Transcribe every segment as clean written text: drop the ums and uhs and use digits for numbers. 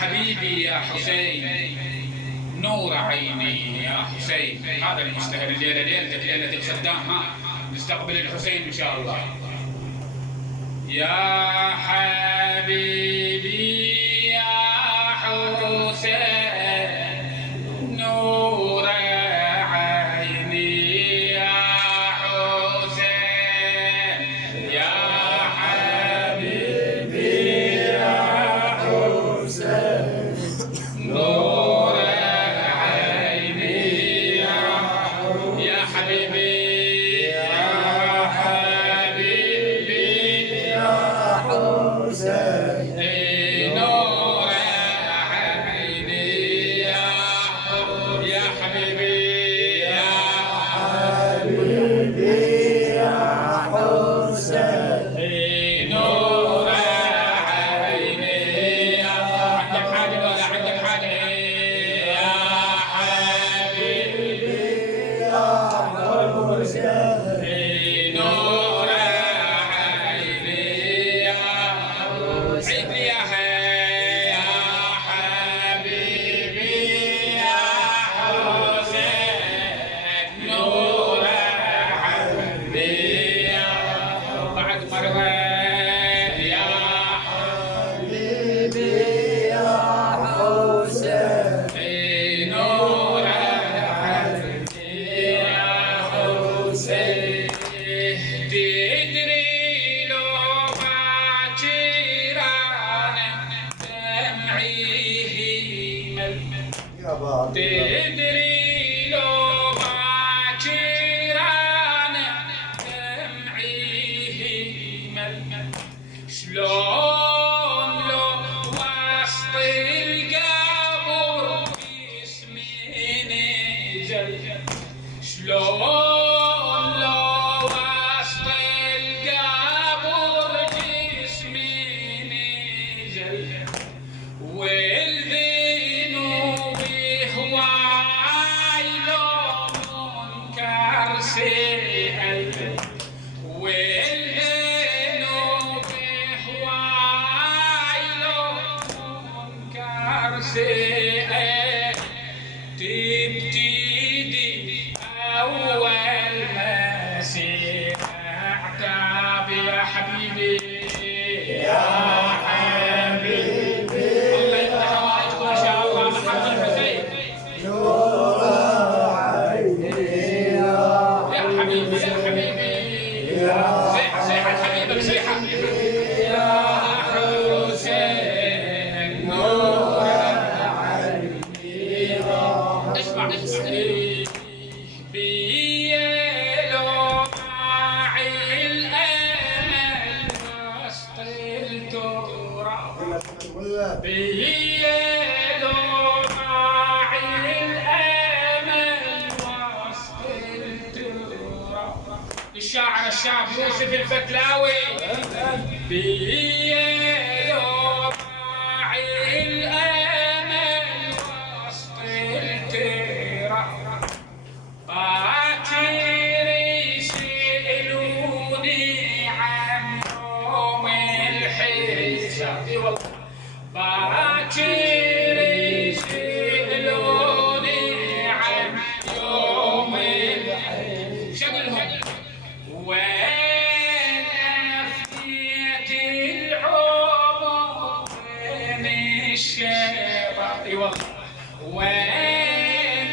حبيبي يا حسين نور عيني يا حسين. هذا المشتهر الليلة ليلتك ليلة الخدام. ها نستقبل الحسين إن شاء الله. يا حبيبي يا حسين نور عيني يا حسين. يا حبيبي يا حسين نور عيني يا حبيبي يا حبيبي يا حسين نور عيني يا حبيبي يا حبيبي يا حسين نور عيني. عندك حاجة ولا عندك حاجة؟ يا حبيبي يا حسين نور عيني يا عيد يا حبيبي يا حسين نور عيني بعد مرة يا حبيبي يا حسين نور عيني يا حسين. تدري لو باكر أنا دمعي مل. تدري لو باكر أنا دمعي مل. شلون لو وسط القبر جسمي نزل. شلون لو وسط القبر جسمي نزل. والذنوب هواي لو منكر سأل. والذنوب هواي لو منكر سأل. تبتدي أول مسيرة عتاب يا حبيبي يا حبيبي. الله يفتح حوائجكم إن شاء الله. محمد الحسين نور عيني يا حبيبي يا حبيبي. صيحة صيحة حبيبك صيحة يا حسين نور عيني. اسمع اسمع بيلو معي الأمل وسط التراب. بيلو معي الأمل وسط التراب. للشاعر الشاب يوسف الفتلاوي. بيلو معي الأمل وسط التراب. باكر يسألوني عن يوم الحساب. باكر يسألوني عن يوم الحساب. شغلهم وين أفنيت العمر وين الشباب. وين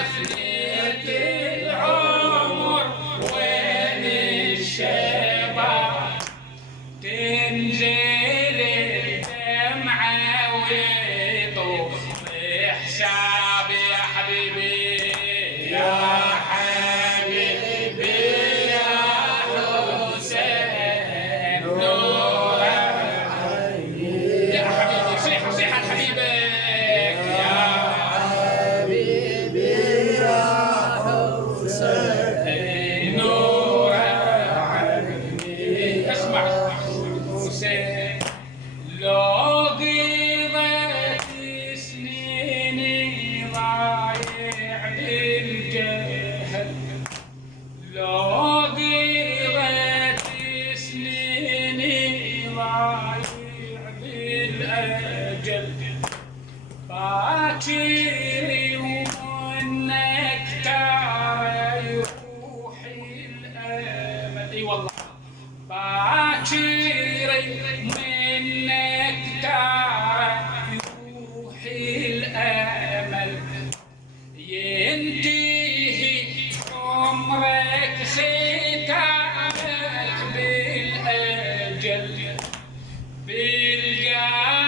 أفنيت العمر وين الشباب. تنزل الدمعة ويطوف حساب يا حبيبي يا حبيبي يا حسين نور عيني يا حبيبي. صيحة صيحة حبيبك يا حبيبي يا حسين نور عيني. اسمع حسين لو ضيقت سنيني باكر ومنك ترى يروحي الامل. اي والله باكر منك ترى يروحي الامل، ينتهي عمرك ختامك بالاجل، بالقبر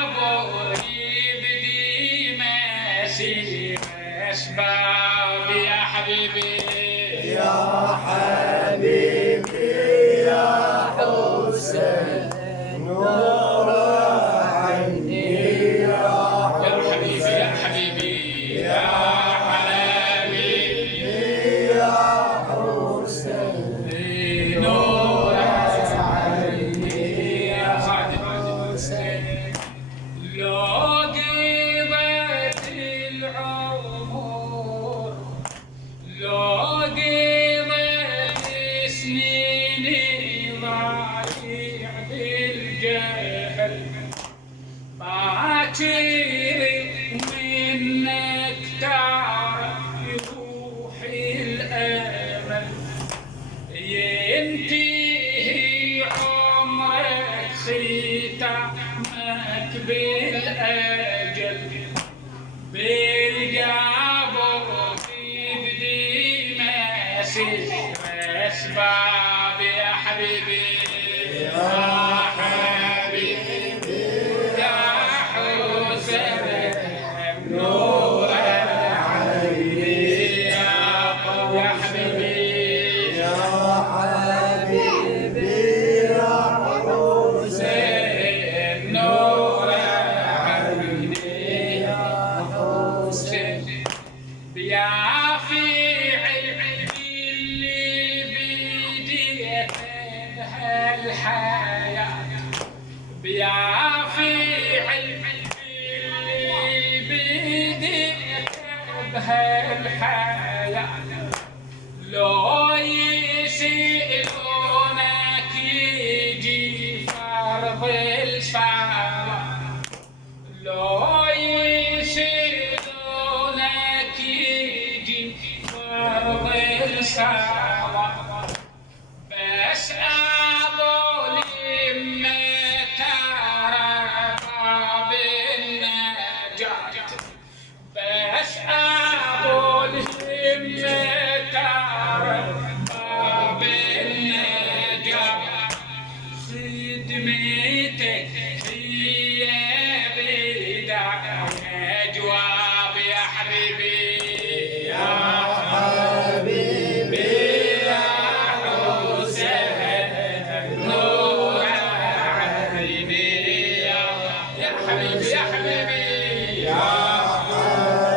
يبدي مسير اسباب. يا حبيبي يا حبيبي يا حسين نور عيني يا حبيبي يا حبيبي يا حبيبي يا حسين نور عيني يا خادم. لو قضيت العمر، لو قضيت سنيني ضايع بالجهل، باكر منك تعرف يروحي الامل، ينتهي عمرك ختامك بالاجل، بالقبر يبدي مسير اسباب. يا حبيبي يا حبيبي يا حسين نور عيني يا حبيبي يا حبيبي يا حسين نور عيني يا حسين. يا فعل اللي بديت هالحياة، يا فعل اللي بديت بهالحياة، لو يسألونك يجي فرض الصلاة، لو يسألونك يجي فرض الصلاة، بس أقول لما ترى باب النجاة، بس أقول لما ترى باب النجاة، خدمتك هي بداية جواب. يا حبيبي يا حبيبي يا حسين نور عيني يا حبيبي يا حبيبي يا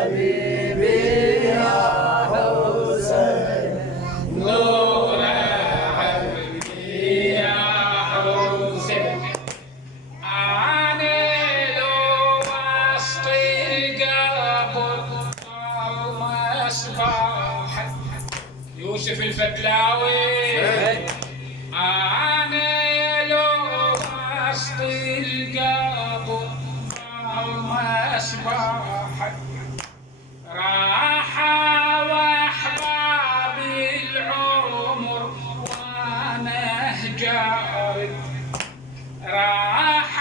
حبيبي يا حسين نور عيني يا حسين. أنا لو وسط القبر مصباح يوسف الفتلاوي، أنا لو وسط القبر مصباح راح واحباب العمر وانا هجاري، راح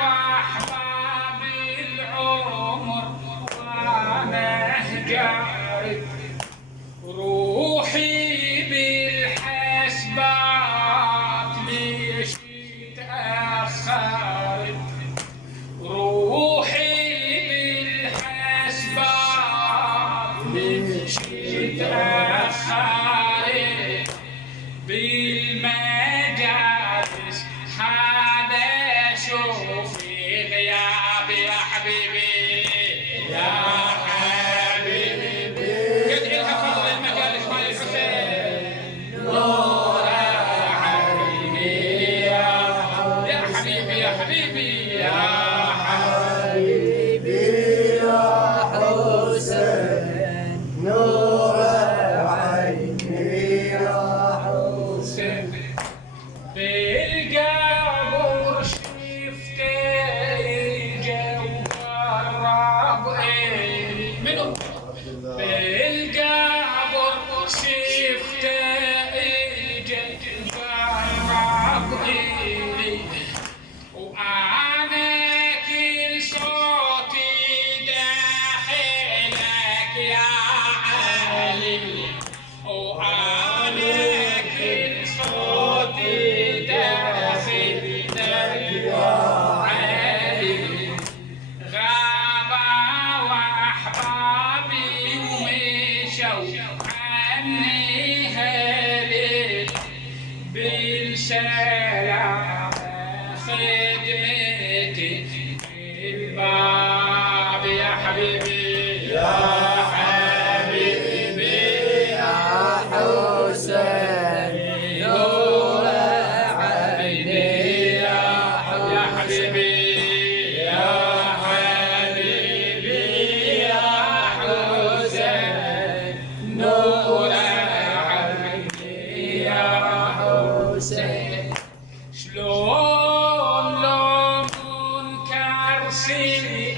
واحباب العمر وانا هجاري، روحي بالحسبات ليش تأخرت، روحي بالحسبات ليش تأخرت، بالمجالس هذا شوفي غياب. يا حبيبي يا حبيبي يدعي لها فضل المجالس مال الحسين نور عيني يا حبيبي يا حبيبي يا حبيبي يا حسين نور عيني يا حسين. بالقبر شفت الجو الرب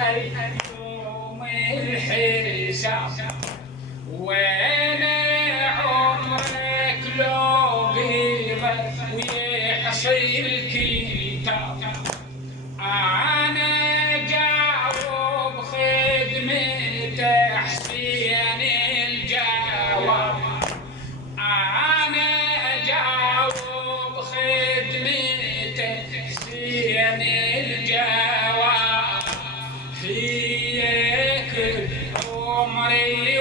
يوم الحساب وين عمرك لو قيمة ويحصي الكتاب أنا جاوب خدمة حسين الجواب أنا جاوب خدمة حسين الجواب هي كل عمري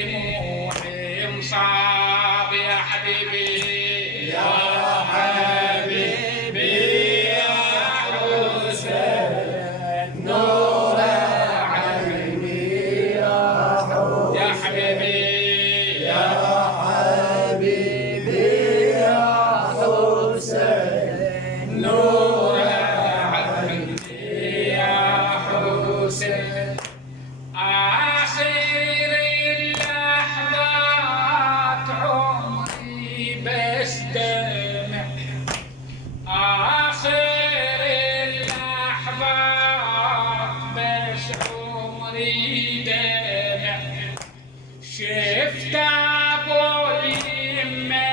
ودموعي مصاب يا حبيبي يا حبيبي يا حسين نور عيني يا حسين يا حبيبي يا حبيبي يا حسين نور عيني يا حسين آخر اللحظات عمري بس دمع آخر اللحظات بس عمري دمع شفت أبو اليمة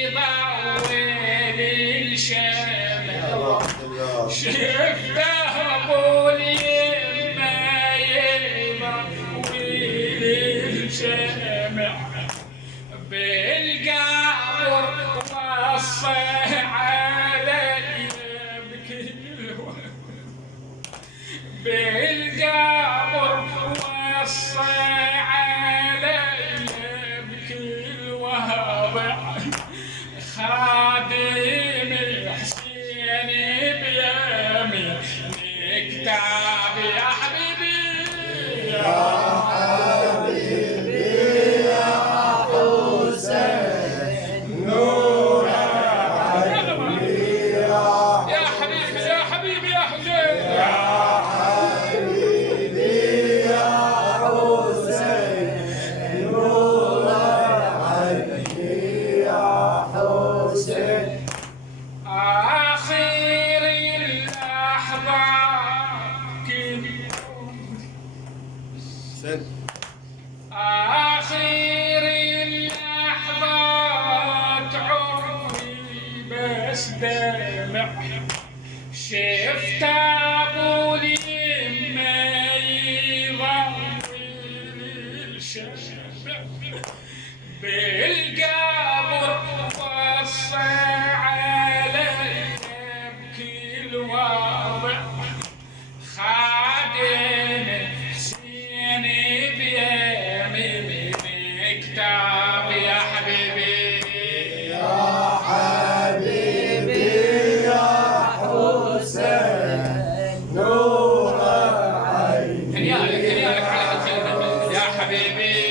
يضوي للشمع شفت أبو اليمة يضوي للشمع بالقبر وصى علي يبكي بالقبر وصى علي يبكي الوضع خادم حسين بيمين كتاب يا حبيبي يا حبيبي يا حسين نور عيني يا يا حبيبي يا حبيبي يا حسين يا حبيبي يا حسين نور عيني يا حسين آخر اللحظات آخر اللحظات عمري بس دمع شفت أبو اليمة يضوي للشمع بالقبر وصى علي يبكي الوضع خادم حسين بيمين كتاب يا حبيبي يا حبيبي يا حسين نور عيني هنيالك على هالكلمة يا حبيبي